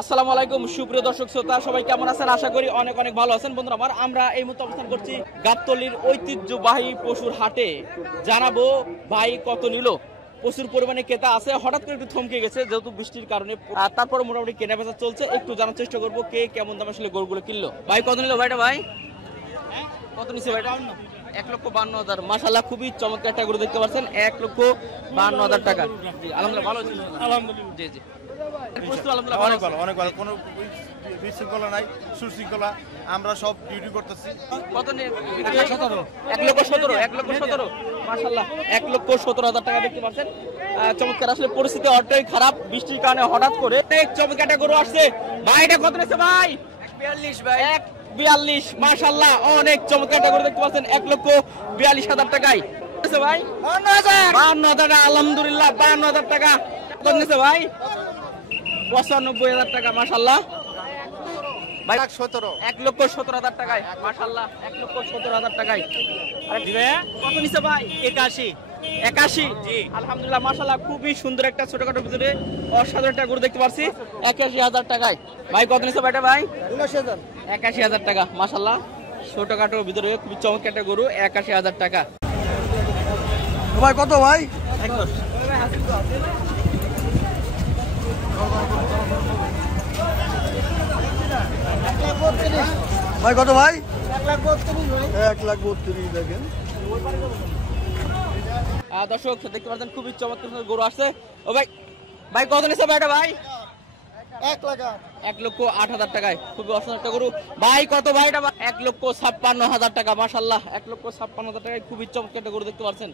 আসসালামু আলাইকুম সুপ্রিয় দর্শক শ্রোতা, সবাই কেমন আছেন? আশা করি অনেক অনেক ভালো আছেন। বন্ধুরা আমার, আমরা এই মুহূর্তে অবস্থান করছি গাবতলীর ঐতিহ্যবাহী পশুর হাটে। জানাবো ভাই কত নিল। প্রচুর পরিমাণে ক্রেতা আছে, হঠাৎ করে একটু থমকে গেছে যেহেতু বৃষ্টির কারণে। তারপরে মোটামুটি কেনা বেচা চলছে, একটু জানার চেষ্টা করবো কে কেমন দামে আসলে গরুগুলো কিনলো। ভাই কত নিল ভাইটা? ভাই কত নিচ্ছে ভাইটা? 1,52,000। মাশাআল্লাহ, খুবই চমৎকার একটা গরু দেখতে পাচ্ছেন। 1,52,000 টাকা। জি আলহামদুলিল্লাহ, ভালো আছেন? আলহামদুলিল্লাহ, জি জি। অনেক ভালো, অনেক ভালো। কোনো বিশৃঙ্খলা নাই, সুশৃঙ্খলা। আমরা সব ডিউটি করতেছি। কত নিয়ে? 1,17,000। মাশাআল্লাহ, 1,17,000 টাকা দেখতে পাচ্ছেন। চমৎকার। আসলে পরিস্থিতি অনেকটাই খারাপ, বৃষ্টির কারণে হঠাৎ করে এক চমৎকার একটা গরু আসছে। ভাই এটা কত নিচ্ছে ভাই? 42 ভাই। 1,42। মাশাআল্লাহ, অনেক চমৎকার একটা গরু দেখতে পাচ্ছেন 1,42,000 টাকায়। ভাই 52,000 টাকা। আলহামদুলিল্লাহ, 52,000 টাকা। কত নিচ্ছে ভাই? 95,000 টাকা। মাশাআল্লাহ ভাই 1,17,000 টাকায়। মাশাআল্লাহ, 1,17,000 টাকায়। আরে কত নিচ্ছে ভাই? 81। জি আলহামদুলিল্লাহ, মাশাআল্লাহ, খুবই সুন্দর একটা ছোটখাটো ভিতরে অসাধারণ একটা গরু দেখতে পাচ্ছি 81,000 টাকায়। ভাই কত নিচ্ছে ভাইটা? ভাই 81,000 টাকা। মাশাআল্লাহ, ছোটখাটো ভিতরে খুবই চমৎকার একটা গরু, 81,000 টাকা। ভাই কত ভাই? ভাই কত ভাই? 1,32,000 দেখেন। দর্শক দেখতে পাচ্ছেন খুবই চমৎকার গরু আসছে। ও ভাই, ভাই কত নিচ্ছে ভাইটা? ভাই 1,08,000 টাকায়। খুবই অসাধারণ একটা গরু। ভাই কত ভাইটা? 1,56,000 টাকা। মাশাআল্লাহ, 1,56,000 টাকায় খুবই চমৎকার একটা গরু দেখতে পাচ্ছেন।